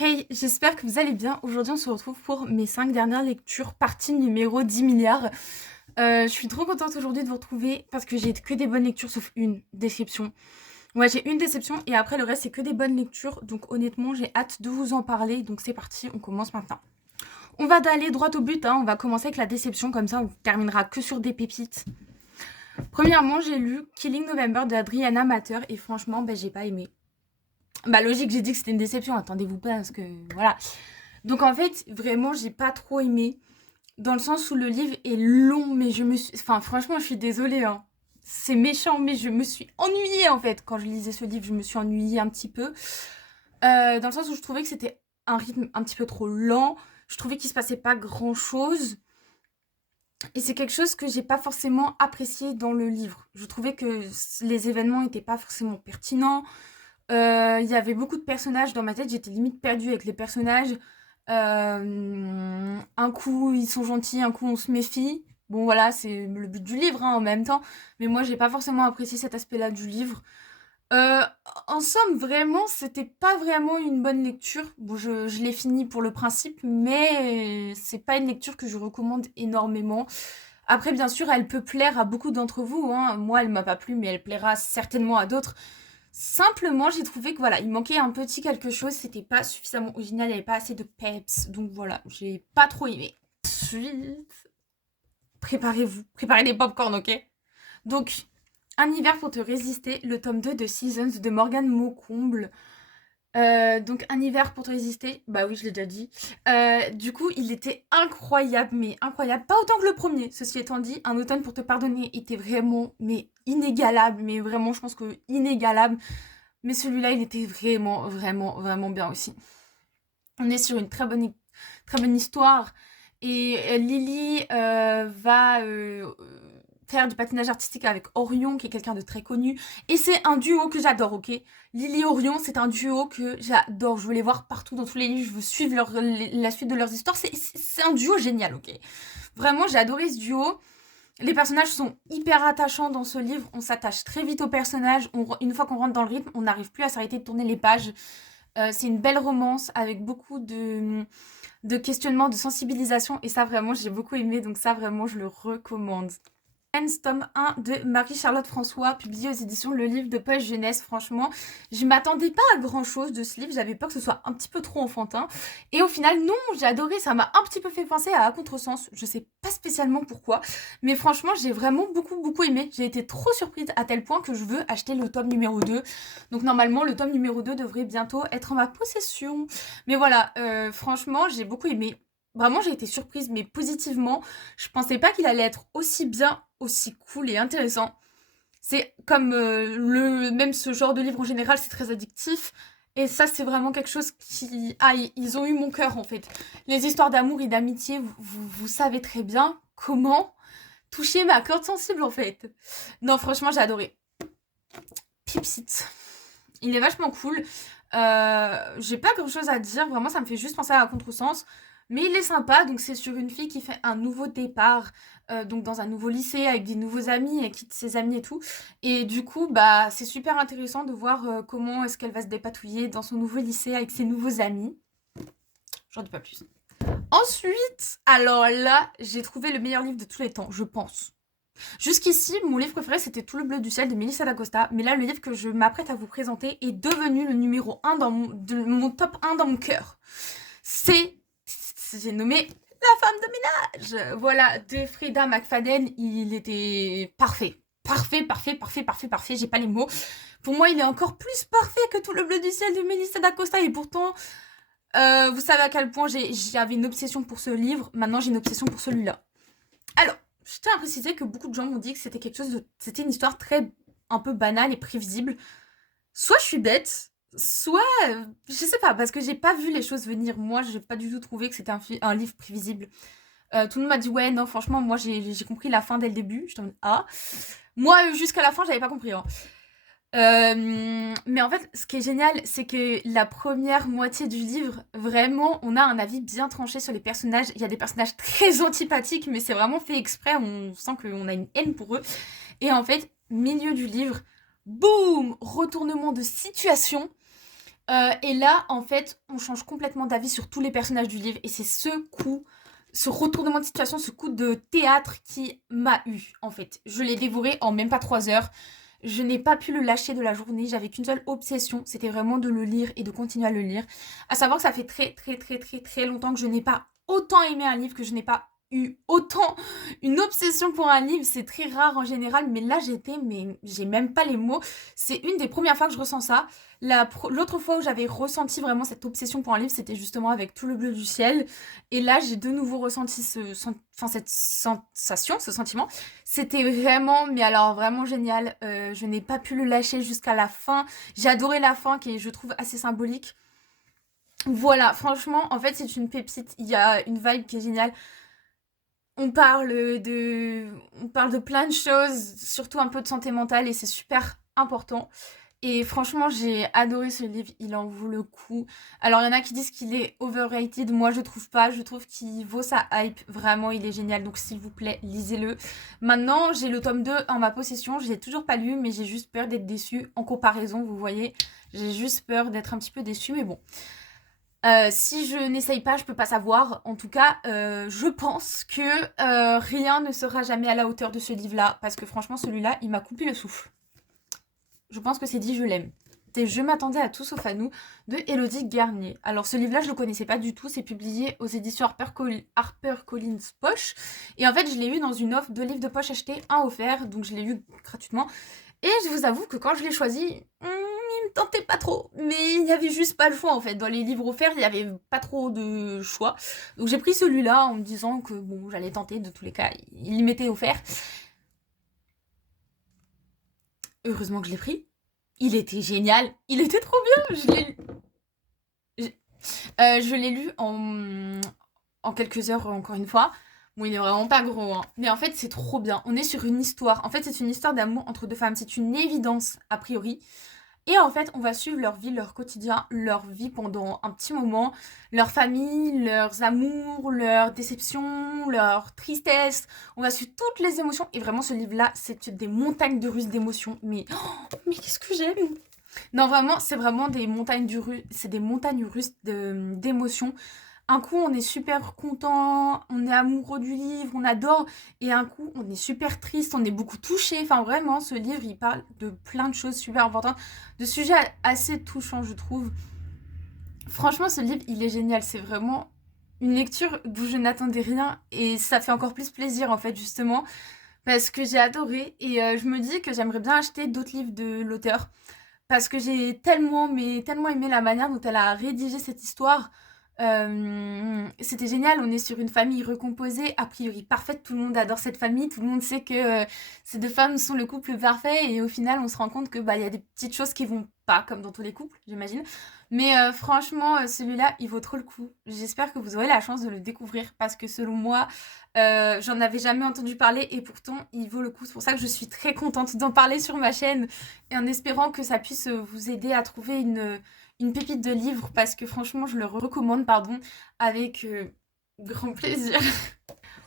Hey, j'espère que vous allez bien. Aujourd'hui, on se retrouve pour mes 5 dernières lectures, partie numéro 10 milliards. Je suis trop contente aujourd'hui de vous retrouver parce que j'ai que des bonnes lectures sauf une déception. Ouais, j'ai une déception et après le reste, c'est que des bonnes lectures. Donc honnêtement, j'ai hâte de vous en parler. Donc c'est parti, on commence maintenant. On va aller droit au but, hein. On va commencer avec la déception, comme ça on terminera que sur des pépites. Premièrement, j'ai lu Killing November de Adriana Mater et franchement, j'ai pas aimé. Bah logique, j'ai dit que c'était une déception, attendez-vous pas parce que voilà. Donc en fait, vraiment, j'ai pas trop aimé dans le sens où le livre est long, mais je me suis enfin franchement, je suis désolée hein. C'est méchant, mais je me suis ennuyée en fait quand je lisais ce livre, je me suis ennuyée un petit peu. Dans le sens où je trouvais que c'était un rythme un petit peu trop lent, je trouvais qu'il se passait pas grand-chose et c'est quelque chose que j'ai pas forcément apprécié dans le livre. Je trouvais que les événements étaient pas forcément pertinents. Il y avait beaucoup de personnages dans ma tête, j'étais limite perdue avec les personnages. Un coup, ils sont gentils, un coup, on se méfie. Bon, voilà, c'est le but du livre hein, en même temps. Mais moi, j'ai pas forcément apprécié cet aspect-là du livre. Euh, En somme, vraiment, c'était pas vraiment une bonne lecture. Bon, je l'ai fini pour le principe, mais c'est pas une lecture que je recommande énormément. Après, bien sûr, elle peut plaire à beaucoup d'entre vous, hein. Moi, elle m'a pas plu, mais elle plaira certainement à d'autres. Simplement, j'ai trouvé que voilà, il manquait un petit quelque chose, c'était pas suffisamment original, il n'y avait pas assez de peps, donc voilà, j'ai pas trop aimé. Ensuite, préparez-vous, préparez les popcorn, ok? Donc, Un hiver pour te résister, le tome 2 de Seasons de Morgane Maucomble. Donc Un hiver pour te résister, bah oui, je l'ai déjà dit. Du coup, il était incroyable, mais incroyable. Pas autant que le premier, ceci étant dit. Un automne pour te pardonner était vraiment, mais inégalable, mais vraiment, je pense que inégalable. Mais celui-là, il était vraiment, vraiment, vraiment bien aussi. On est sur une très bonne histoire. Et Lily va faire du patinage artistique avec Orion, qui est quelqu'un de très connu. Et c'est un duo que j'adore, ok? Lily et Orion, c'est un duo que j'adore. Je veux les voir partout dans tous les livres. Je veux suivre la suite de leurs histoires. C'est un duo génial, ok? Vraiment, j'ai adoré ce duo. Les personnages sont hyper attachants dans ce livre. On s'attache très vite aux personnages. Une fois qu'on rentre dans le rythme, on n'arrive plus à s'arrêter de tourner les pages. C'est une belle romance avec beaucoup de questionnements, de sensibilisation. Et ça, vraiment, j'ai beaucoup aimé. Donc ça, vraiment, je le recommande. Tome 1 de Marie-Charlotte François, publié aux éditions Le Livre de Poche Jeunesse. Franchement, je m'attendais pas à grand chose de ce livre, j'avais peur que ce soit un petit peu trop enfantin. Et au final, non, j'ai adoré, ça m'a un petit peu fait penser à Contresens, je sais pas spécialement pourquoi, mais franchement, j'ai vraiment beaucoup aimé. J'ai été trop surprise à tel point que je veux acheter le tome numéro 2. Donc normalement, le tome numéro 2 devrait bientôt être en ma possession. Mais voilà, franchement, j'ai beaucoup aimé. Vraiment, j'ai été surprise, mais positivement. Je pensais pas qu'il allait être aussi bien, aussi cool et intéressant. C'est comme même ce genre de livre en général, c'est très addictif. Et ça, c'est vraiment quelque chose qui... Ah, ils ont eu mon cœur, en fait. Les histoires d'amour et d'amitié, vous savez très bien comment toucher ma corde sensible, en fait. Non, franchement, j'ai adoré. Pipsit. Il est vachement cool. J'ai pas grand chose à dire, vraiment ça me fait juste penser à Contresens. Mais il est sympa, donc c'est sur une fille qui fait un nouveau départ, donc dans un nouveau lycée avec des nouveaux amis, elle quitte ses amis et tout. Et du coup, bah c'est super intéressant de voir comment est-ce qu'elle va se dépatouiller dans son nouveau lycée avec ses nouveaux amis. J'en dis pas plus. Ensuite, alors là, j'ai trouvé le meilleur livre de tous les temps, je pense. Jusqu'ici, mon livre préféré, c'était Tout le bleu du ciel de Melissa d'Acosta. Mais là, le livre que je m'apprête à vous présenter est devenu le numéro 1 dans mon top 1 dans mon cœur. J'ai nommé La femme de ménage. Voilà, de Frida McFadden. Il était parfait. Parfait. J'ai pas les mots. Pour moi, il est encore plus parfait que Tout le bleu du ciel de Melissa d'Acosta. Et pourtant, vous savez à quel point j'avais une obsession pour ce livre. Maintenant, j'ai une obsession pour celui-là. Alors, je tiens à préciser que beaucoup de gens m'ont dit que c'était quelque chose de... C'était une histoire très... un peu banale et prévisible. Soit je suis bête, soit... je sais pas, parce que j'ai pas vu les choses venir. Moi, j'ai pas du tout trouvé que c'était un livre prévisible. Tout le monde m'a dit, ouais, non, franchement, moi, j'ai compris la fin dès le début. Je t'en dis, ah. Moi, jusqu'à la fin, j'avais pas compris, hein. Mais en fait, ce qui est génial, c'est que la première moitié du livre, vraiment, on a un avis bien tranché sur les personnages. Il y a des personnages très antipathiques, mais c'est vraiment fait exprès. On sent qu'on a une haine pour eux. Et en fait, milieu du livre, boum, retournement de situation. Et là, en fait, on change complètement d'avis sur tous les personnages du livre. Et c'est ce retournement de situation, ce coup de théâtre qui m'a eu, en fait. Je l'ai dévoré en même pas 3 heures. Je n'ai pas pu le lâcher de la journée. J'avais qu'une seule obsession, c'était vraiment de le lire et de continuer à le lire. À savoir que ça fait très très très très très longtemps que je n'ai pas autant aimé un livre, que je n'ai pas eu autant une obsession pour un livre. C'est très rare en général, mais là mais j'ai même pas les mots. C'est une des premières fois que je ressens ça. L'autre fois où j'avais ressenti vraiment cette obsession pour un livre, c'était justement avec Tout le bleu du ciel. Et là, j'ai de nouveau ressenti cette sensation, ce sentiment. C'était vraiment, mais alors vraiment génial. Je n'ai pas pu le lâcher jusqu'à la fin. J'ai adoré la fin qui est, je trouve, assez symbolique. Voilà, franchement, en fait, c'est une pépite. Il y a une vibe qui est géniale. On parle de plein de choses, surtout un peu de santé mentale, et c'est super important. Et franchement, j'ai adoré ce livre, il en vaut le coup. Alors, il y en a qui disent qu'il est overrated, moi je trouve pas, je trouve qu'il vaut sa hype, vraiment, il est génial, donc s'il vous plaît, lisez-le. Maintenant, j'ai le tome 2 en ma possession, je l'ai toujours pas lu, mais j'ai juste peur d'être déçue en comparaison, vous voyez. J'ai juste peur d'être un petit peu déçue, mais bon. Si je n'essaye pas, je peux pas savoir. En tout cas, je pense que rien ne sera jamais à la hauteur de ce livre-là, parce que franchement, celui-là, il m'a coupé le souffle. Je pense que c'est dit, je l'aime. C'est Je m'attendais à tout sauf à nous de Élodie Garnier. Alors ce livre-là, je le connaissais pas du tout. C'est publié aux éditions HarperCollins Poche. Et en fait, je l'ai eu dans une offre de livres de poche achetés, un offert. Donc je l'ai eu gratuitement. Et je vous avoue que quand je l'ai choisi, il me tentait pas trop. Mais il n'y avait juste pas le choix en fait. Dans les livres offerts, il n'y avait pas trop de choix. Donc j'ai pris celui-là en me disant que bon, j'allais tenter de tous les cas. Il m'était offert. Heureusement que je l'ai pris. Il était génial. Il était trop bien. Je l'ai lu en quelques heures, encore une fois. Bon, il est vraiment pas gros, hein. Mais en fait, c'est trop bien. On est sur une histoire. En fait, c'est une histoire d'amour entre deux femmes. C'est une évidence, a priori. Et en fait, on va suivre leur vie, leur quotidien, leur vie pendant un petit moment, leur famille, leurs amours, leurs déceptions, leurs tristesses. On va suivre toutes les émotions. Et vraiment, ce livre-là, c'est des montagnes de russes d'émotions. Mais qu'est-ce que j'aime! Non, vraiment, c'est vraiment c'est des montagnes russes d'émotions. Un coup, on est super content, on est amoureux du livre, on adore, et un coup, on est super triste, on est beaucoup touché. Enfin, vraiment, ce livre, il parle de plein de choses super importantes, de sujets assez touchants, je trouve. Franchement, ce livre, il est génial. C'est vraiment une lecture d'où je n'attendais rien, et ça fait encore plus plaisir, en fait, justement, parce que j'ai adoré, et je me dis que j'aimerais bien acheter d'autres livres de l'auteur parce que j'ai tellement, mais tellement aimé la manière dont elle a rédigé cette histoire. C'était génial, on est sur une famille recomposée, a priori parfaite, tout le monde adore cette famille, tout le monde sait que ces deux femmes sont le couple parfait et au final on se rend compte que bah il y a des petites choses qui vont pas comme dans tous les couples, j'imagine. Mais franchement, celui-là, il vaut trop le coup. J'espère que vous aurez la chance de le découvrir parce que selon moi, j'en avais jamais entendu parler et pourtant il vaut le coup. C'est pour ça que je suis très contente d'en parler sur ma chaîne et en espérant que ça puisse vous aider à trouver une pépite de livre parce que franchement je le recommande pardon avec grand plaisir.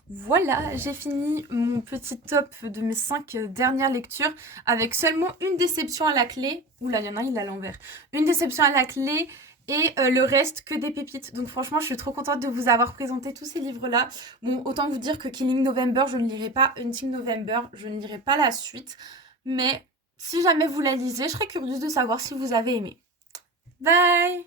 Voilà, j'ai fini mon petit top de mes 5 dernières lectures avec seulement une déception à la clé. Oula, il y en a un, il est à l'envers. Une déception à la clé et le reste que des pépites. Donc franchement, je suis trop contente de vous avoir présenté tous ces livres-là. Bon, autant vous dire que Killing November, je ne lirai pas. Hunting November, je ne lirai pas la suite. Mais si jamais vous la lisez, je serais curieuse de savoir si vous avez aimé. Bye!